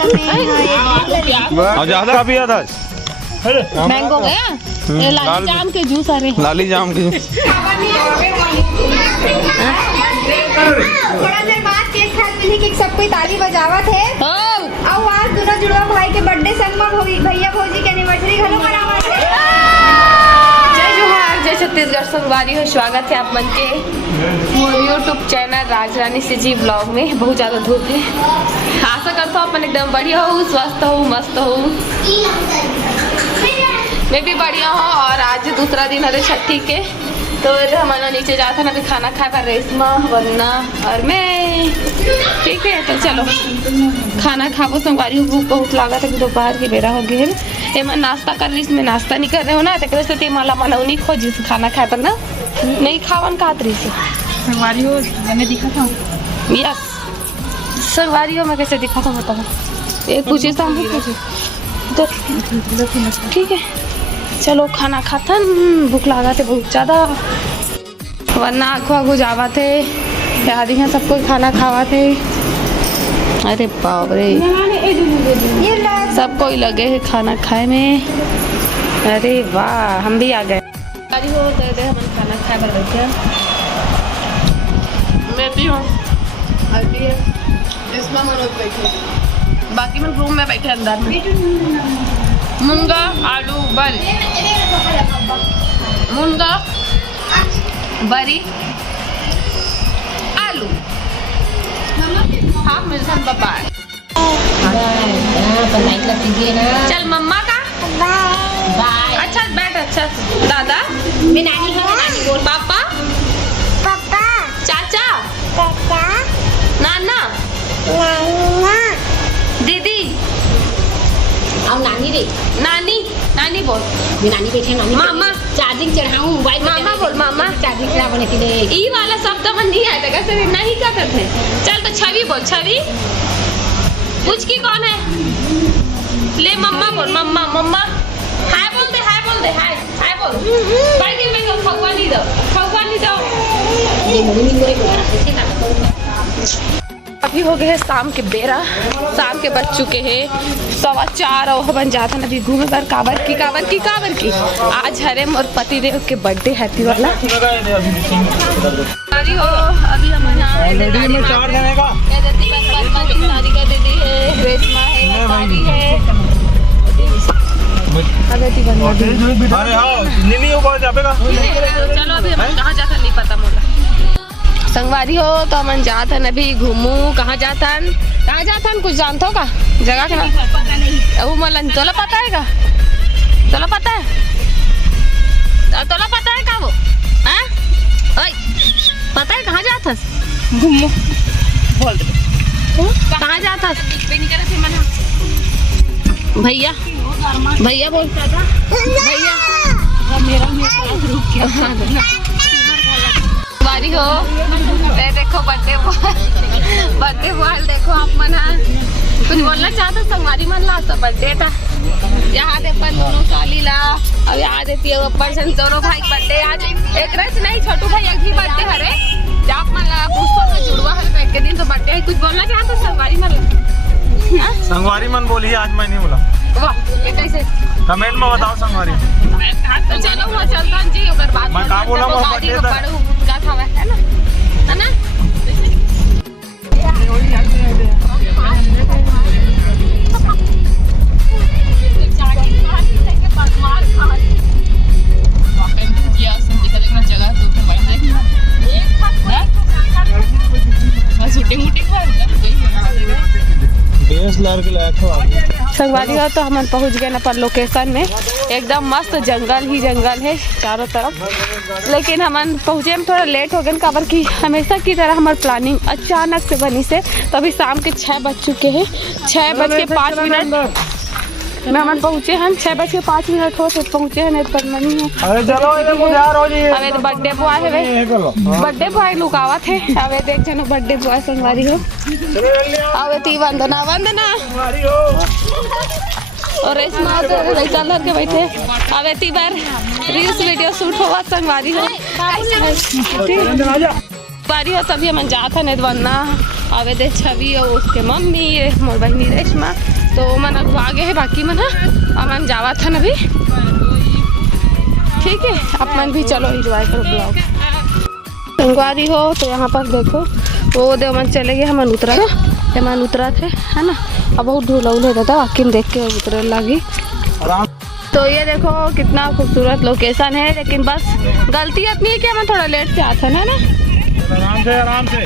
और ज्यादा पिया था मैंगो गया लाली जाम के जूस। अरे लाली जाम के जूस। थोड़ा देर बाद केक खात मिली कि सब कोई ताली बजावत है। और आज दोनों जुड़वा भाई के बर्थडे संग में भैया भौजी के एनिवर्सरी घलो मनावत है। जय जोहार, जय छत्तीसगढ़। संगवारी हो, स्वागत है आप मन के यूट्यूब चैनल राजरानी से जी ब्लॉग में। बहुत ज़्यादा धूप है। आशा करता हूँ अपन एकदम बढ़िया हो, स्वस्थ हो, मस्त हो। मैं भी बढ़िया हूँ। और आज दूसरा दिन है छठी के, तो हमारा नीचे जाता ना कि खाना खाए पर रेशमा वरना और मैं। ठीक है, तो चलो खाना खाओ। संगवारी भूख बहुत लगा था कि दोपहर की बेरा हो गई है। मैं नाश्ता कर रही, इसमें नाश्ता नहीं कर रहे हो ना, तो माला मनौनी खोजी खाना खाए पर ना नहीं खावन खात रही से। संगवारी हो मैंने दिखा था। यस, संगवारी हो मैं कैसे दिखा था बताओ। एक पूछे तो हम पूछे तो ठीक है। चलो खाना खाता, भूख लगा थे बहुत ज़्यादा, वरना आँखों आगू जावा थे। याद ही सबको खाना खावा थे। अरे बाप रे, सबको ही लगे है खाना खाए में। अरे वाह, हम भी आ गए। हो दे दे, हम खाना खाए पर बैठे। मैं भी हूँ, इसमें मनोज बैठे, बाकी मैं रूम में बैठे अंदर में। मूंगा आलू बल, मूंगा बरी आलू। हाँ मिर्चा पापा। चल मम्मा का बाय। अच्छा बैठ। अच्छा दादा, मैं नानी हूँ। नानी बोल। पापा, पापा, चाचा, चाचा, नाना, नाना, दीदी और नानी रे। नानी, नानी बोल। मैं नानी बैठे। नानी मामा चार्जिंग चढ़ाऊं मोबाइल। मामा बोल। मामा चार्जिंग चढ़ा बने के लिए ई वाला शब्द मन नहीं आया था कैसे नहीं क्या करते। चल तो छवि बोल। छवि पूछ की कौन है। ले मम्मा बोल। मम्मा, मम्मा हाय बोल दे। हाय बोल दे। हाय हाय बोल। भाई के मैं खगवा नहीं दो, खगवा नहीं दो। ये मम्मी मोरे बोला कैसे ना। अभी हो गए हैं शाम के बेरा, शाम के बज चुके हैं 4:15 और बन जाता ना अभी घूमे पर काबर की। आज हरे मोर पति देव के बर्थडे हैप्पी वाला। अभी हम यहाँ दीदी है, रेशमा है, पारी है। चलो अभी हम कहाँ जाता नहीं पता मोला। संगवारी हो तो हम जात हन अभी घूमू। कहाँ जातन कुछ जानते हो का जगह का नाम? वो मलन तोला पता है का? तोला पता है का वो? हाँ ओए पता है कहाँ जातस? घूमू बोल दे। कहाँ जातस? भैया, भैया बोल। भैया बारी हो ले देखो बर्थडे बॉय देखो आप मन। कुछ बोलना चाहते संगवारी मन ला तो बर्थडे था। यहाँ दे पर दोनों साली ला और यहाँ देती है ऊपर से दोनों भाई बर्थडे। आज एक रच नहीं छोटू भाई एक भी बर्थडे हरे जब मन लगा पूछो तो जुड़वा हर एक के दिन तो बर्थडे है। कुछ बोलना चाहते संगवारी मन? संगवारी मन बोली आज मैं नहीं बोला। वाह ये कैसे? कमेंट में बताओ संगवारी। तो चलो वो चलता जी अगर बात मैं कहाँ बोला वो बर्थडे था है ना। संगवारी हो तो हम पहुंच गए ना पर लोकेशन में। एकदम मस्त जंगल ही जंगल है चारों तरफ। लेकिन हम पहुंचे में थोड़ा लेट हो गए काबर की हमेशा की तरह हमारी प्लानिंग अचानक से बनी से। तो अभी शाम के 6 बज चुके हैं। 6:05 में हम पहुंचे हैं। 6:05 हो तो पहुंचे हैं। नहीं पर नहीं है। अरे चलो अबे तो बर्थडे बॉय है वे, बर्थडे बॉय लुकावा थे। अबे देख जनो बर्थडे बॉय संगवारी हो। अबे ती वंदना और रेशमा तो लड़का लड़ के बैठे। अबे ती बार रील्स वीडियो शूट हुआ संगवारी हो। बारी हो तभी हम जात है नहीं वरना आवे दे छवि और उसके मम्मी मोर बहनी रेशमा तो मन आगे है बाकी मन अमन जावा था अभी। ठीक है अपन भी चलो एंजॉय करो ब्लॉग। संगवारी हो तो यहाँ पर देखो वो दे मन चले गए हम उतरा थे है ना। अब बहुत ढूल होता था बाकी देख के उतरने लगी। तो ये देखो कितना खूबसूरत लोकेशन है लेकिन बस गलती इतनी है कि हम थोड़ा लेट से आते हैं ना। आराम से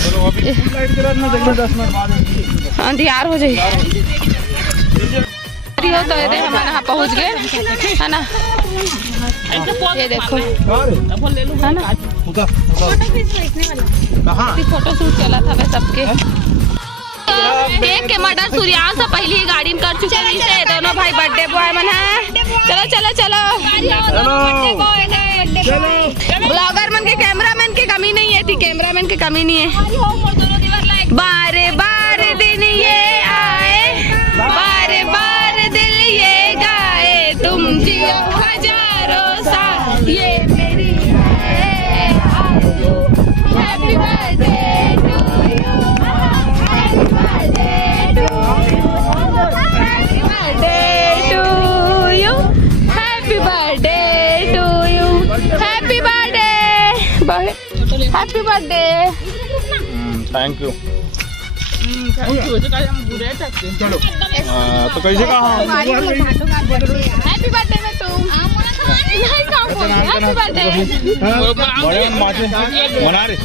चलो अभी लाइट के बाद में देख लो 10 मिनट बाद अंधियार हो जाएगी हो तो ये हम यहाँ पहुँच गए है ना। ये देखो है ना फोटो शूट चला था वह सबके देख के मटर सूर्यास्त से पहले ही गाड़ी में कर चुके हैं दोनों भाई बर्थडे बॉय मन है। चलो चलो चलो ब्लॉगर मन के कैमरामैन की कमी नहीं है थी कैमरामैन की कमी नहीं है। बारे बारे दिन ये आए बारे बारे दिल ये गाए तुम जियो हजारों साल ये मेरी happy birthday happy birthday. Thank you. चलो तो कैसे कहा हैप्पी बर्थडे में तुम हैप्पी बर्थडे बड़े मना रहे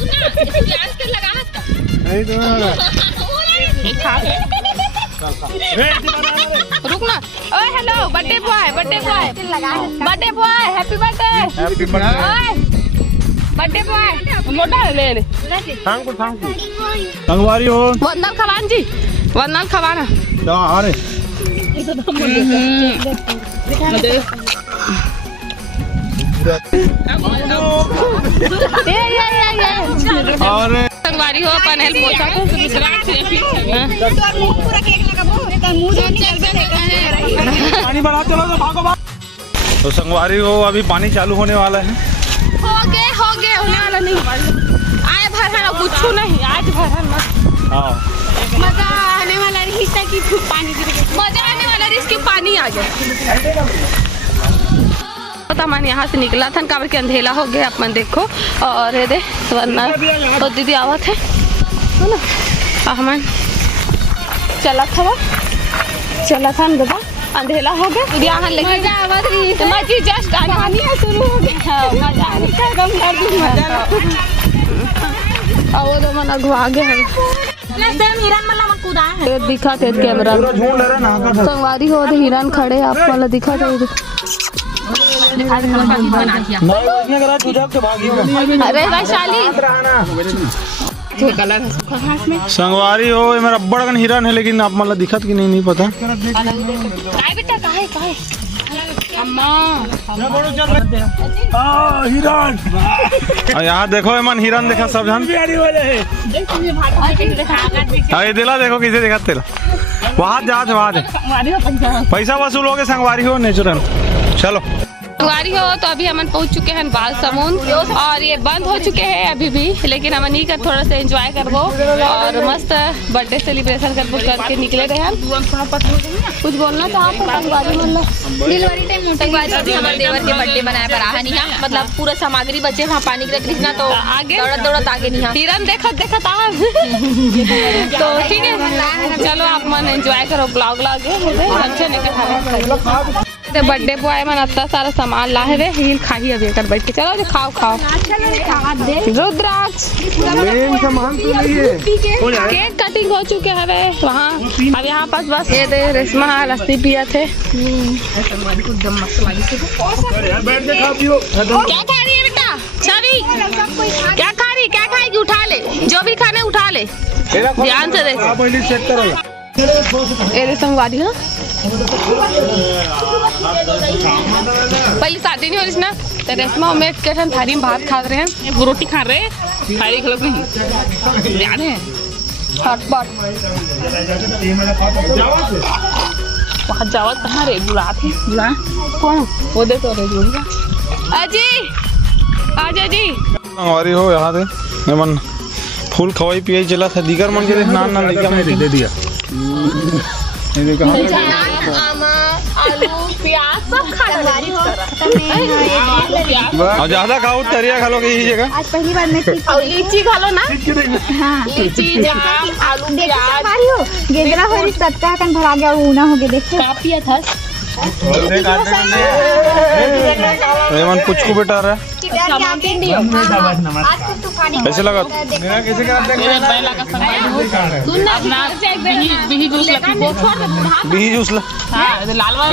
रुक ना। ओए hello birthday boy happy birthday birthday boy मोटा ले ले। थैंक यू संगवारी हो वंदन खवान जी वंदन खवाना आ रहे ये संगवारी हो अपन हेल्प पोछा पानी बढ़ा चलो तो भागो। तो संगवारी हो अभी पानी चालू होने वाला है। हो गए होने वाला नहीं आए भरना कुछ नहीं आज भरना मजा आने वाला रिश्ता की पानी मजा आने वाला रिश्ते पानी आ गया। तो मन यहाँ से निकला था काबर के अंधेला हो गया अपन देखो और ये दे वरना तो दीदी आवत है ना हमन चला था दादा अंधेला हो गया यहाँ लगी मजी जस्ट आनी शुरू हो गया और वो मन अगवा गए दिखा थे कैमरा संगवारी हो हिरन खड़े आप वाला दिखा थे। अरे वैशाली संगवारी हो मेरा बड़ा हिरन है लेकिन आप मतलब दिखत कि नहीं पता। हिरन यहाँ देखो मन हिरन देखा सब जन ये दिला देखो किसे देखा तेरा वहाँ जा पैसा वसूल हो गए संगवारी हो नेचुरल। चलो संगवारी हो तो अभी हम पहुंच चुके हैं बाल समुंद और ये बंद हो चुके हैं अभी भी लेकिन हम नहीं कर थोड़ा सा एंजॉय करबो और मस्त बर्थडे सेलिब्रेशन करके निकले रहे हैं। कुछ बोलना चाहते डिलीवरी टाइम संगवारी हमारे देवर के बर्थडे मनाए पर आ नहीं मतलब पूरा सामग्री बचे वहाँ पानी के कृष्णा तो आगे दौड़त आगे नहीं हिरन देखत तो ठीक है चलो आप मन एंजॉय करो ब्लॉग अच्छा नहीं बर्थडे बॉय मन इतना सारा सामान ला है हिल खाही अभी कर बैठ के चलो जो खाओ रुद्राक्ष केक कटिंग हो चुके हैं वहाँ अब यहाँ पास बस ये दे रेशमा लस्सी पिया थे। क्या खा रही है बेटा छवि क्या खाएगी उठा ले जो भी खाने उठा ले ध्यान से देख ये संगवारी हाँ पहले शादी नहीं हो रही ना तो रेशमा में थाली में भात खा रहे हैं रोटी खा रहे थाली खिलक नहीं याद है हटपट वहाँ जावत कहाँ रे बुलाते बुला कौन वो देखो रे अजी आजा जी संगवारी हो यहाँ से मन फूल खवाई पियाई चला था दीगर मन के नान नान लेके हमने दे दिया। आलू प्याज सब खा और ज्यादा खाओ तरिया खा लो यही जगह। आज पहली बार मैं और लीची खा लो ना। हाँ लीची जाम आलू देखो प्याज हमारी हो गेंदरा हो रही सत्ता कन भरा गया वो ना हो गया देखो काफी था। रेमन कुछ को बेटा रहा है कैसे लगा बिही जूस बिही जूस ला लाल वाला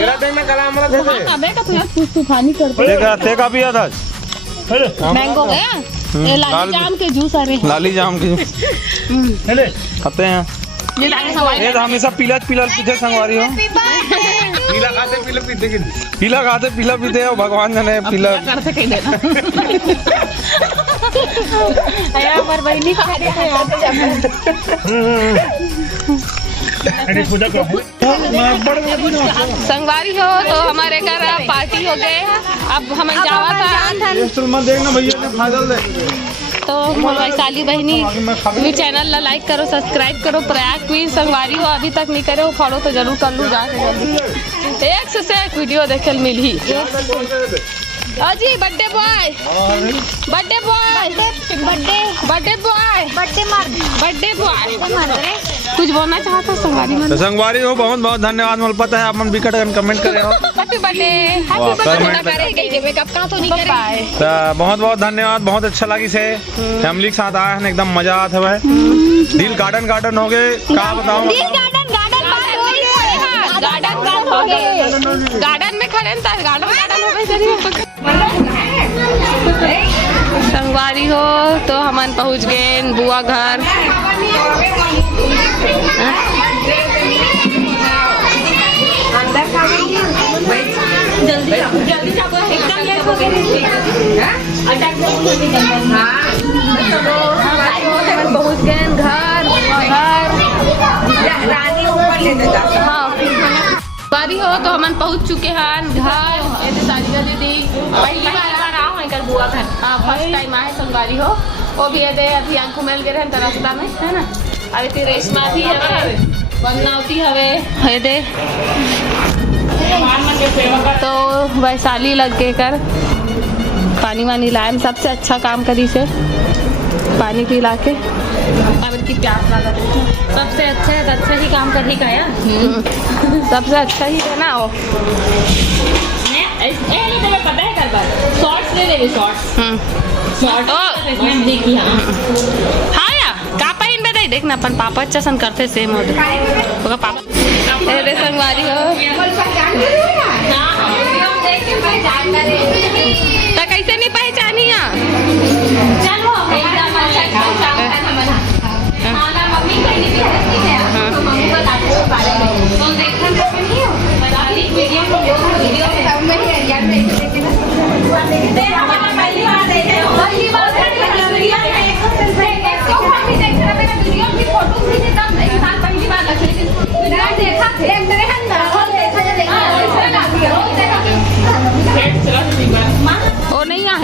देखा पिया था मैंगो लाली जाम के जूस आ रहे लाली जाम के खाते हैं ये तो हमेशा पीला पीला पीते संगवारी हो पीला खाते पीला पीते हो भगवान जाने पीला करते कहीं देना पर बहनी खा रही है संगवारी हो तो हमारे घर पार्टी हो गए। अब हमें जावा था देखना भैया ने फाइनल दे तो वैशाली बहनी भी चैनल ला लाइक करो सब्सक्राइब करो। प्रयाग क्वीन संगवारी हो अभी तक नहीं करे हो फॉलो तो जरूर कर लूँ जाके जल्दी। एक से एक वीडियो देखे मिली। अजी birthday boy birthday boy birthday boy birthday boy कुछ बोलना चाहता संगवारी में? संगवारी हो बहुत बहुत धन्यवाद। मुझे पता है आप मन विकट कमेंट करे हो हैप्पी बर्थडे बहुत बहुत धन्यवाद। बहुत अच्छा लगी से फैमिली के साथ आया है एकदम मजा आता है। दिल गार्डन गार्डन हो गए क्या बताऊँ गार्डन में खड़े गार्डन संगवारी हो तो हमन पहुँच गए बुआ घर। पहुँच गए घर बारी हो तो हमन पहुँच चुके हैं घर। सारिका दीदी पहली बार आओ है बुआ घर। हाँ फर्स्ट टाइम आए संगवारी हो वो भी है दे अभी आँख घुमेल गए हैं रास्ता में है ना। अभी तो रेशमा भी है बदनावती हवे है दे तो वैशाली लग के कर पानी वानी लाए सबसे अच्छा काम करी से पानी पिला के अब की प्यास वाला सबसे अच्छा ही काम कर ही का यार सबसे अच्छा ही है ना वो पता है कर बार शॉर्ट्स ले ले शॉर्ट्स देखी हाँ या का पहन बे दे देखना अपन पापा अच्छा सन करते सेम हो दे पापा तेरे संगवारी हो तो कैसे नहीं पहचानी है वो नहीं है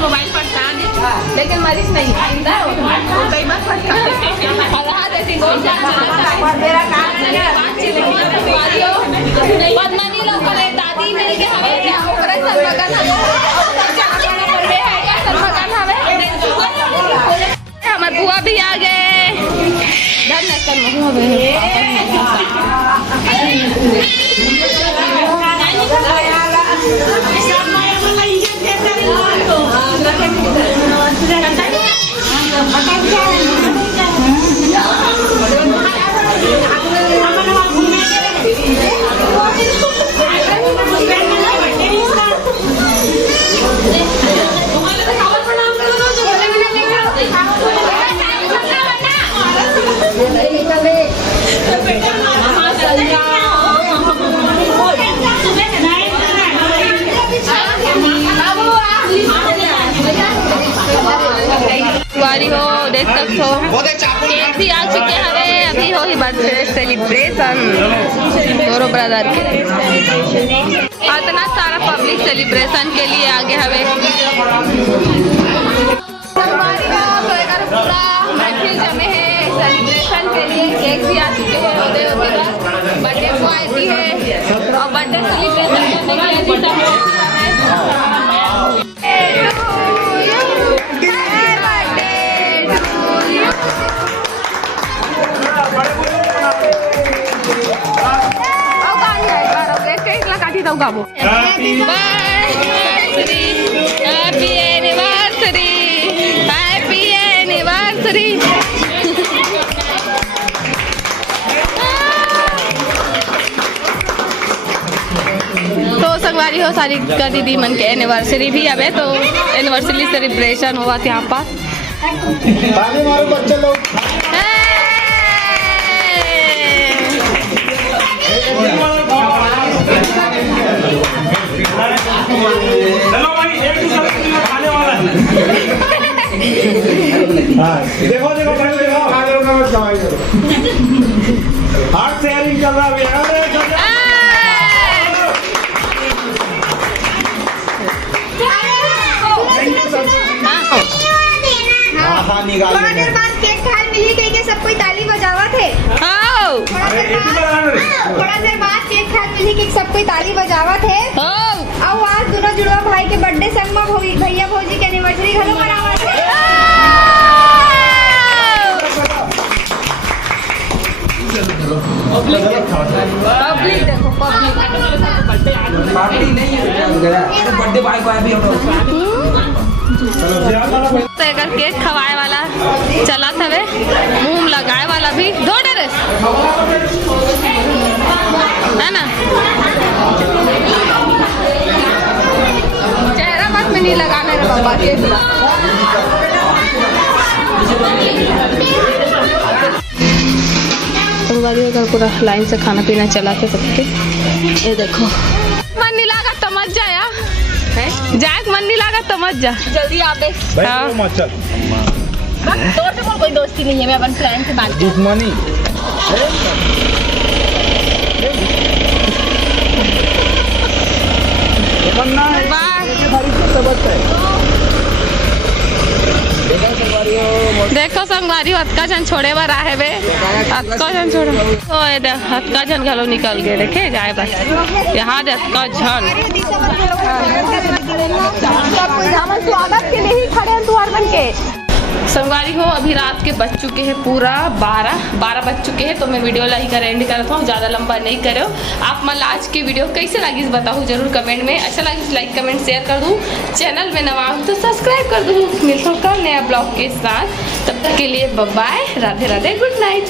मोबाइल पड़ता लेकिन मरीज नहीं बदमानी लोग करे दादी मिल के हवे हमारे बुआ भी आ गए केक भी आ चुके हवे। अभी हो ही बर्थडे सेलिब्रेशन दोनों ब्रदर के। इतना सारा पब्लिक सेलिब्रेशन के लिए आगे हवे। पूरा महफिल जमे है सेलिब्रेशन के लिए। केक भी आ चुके हैं। होते बर्थडे बॉय भी है और बर्थडे सेलिब्रेशन करने के लिए गाबो हैप्पी एनिवर्सरी हैप्पी एनिवर्सरी। तो संगवारी हो सारी का दीदी मन के एनिवर्सरी भी अबे तो एनिवर्सरी सेलिब्रेशन हुआ था यहाँ पर। बच्चे लोग चलो भाई एक दूसरे के खाने वाला है। देखो देखो देखो हार्ट शेयरिंग कर रहा है। थोड़ा देर बाद केक खाए मिली कहीं के सब कोई ताली बजावा थे। थोड़ा देर बाद केक खाए मिली कि सब कोई ताली बजावा थे। अब आज दोनों जुड़वा भाई के बर्थडे संग में भैया भौजी के एनिवर्सरी घरों मनावा थे। पब्लिक देखो बर्थडे बॉय को भी अगर केक खवाए वाला चला था वे मुंह लगाए वाला भी दो डरेस है ना। चेहरा बस में नहीं लगाने रे बाबा केक। पूरा लाइन से खाना पीना चला के सबके। ये देखो मन नहीं लगा तो मत जा यार। जाए मन नहीं लगा तो मत जा जल्दी आ बे। तोर से कोई दोस्ती नहीं है। मैं अपन फ्रेंड से बात दुश्मनी देखो संगवारी हत्का जन छोड़े बार आहे बे। हत्का जन छोड़ो तो हत्का जन घलो निकल गए। देखे जाए बस यहाँ हत्का जन स्वागत के लिए ही खड़े हैं तुहार बन के। संगवारी हो अभी रात के बज चुके हैं पूरा 12 बज चुके हैं। तो मैं वीडियो लाइक कर एंड करता हूँ। ज़्यादा लंबा नहीं करो। आप मतलब आज की वीडियो कैसे लगी बताओ जरूर कमेंट में। अच्छा लगी तो लाइक कमेंट शेयर कर दूँ। चैनल में नवा हो तो सब्सक्राइब कर दूँ। मिलता हूँ कल नया ब्लॉग के साथ। तब तक के लिए bye bye. Radhe Radhe good night.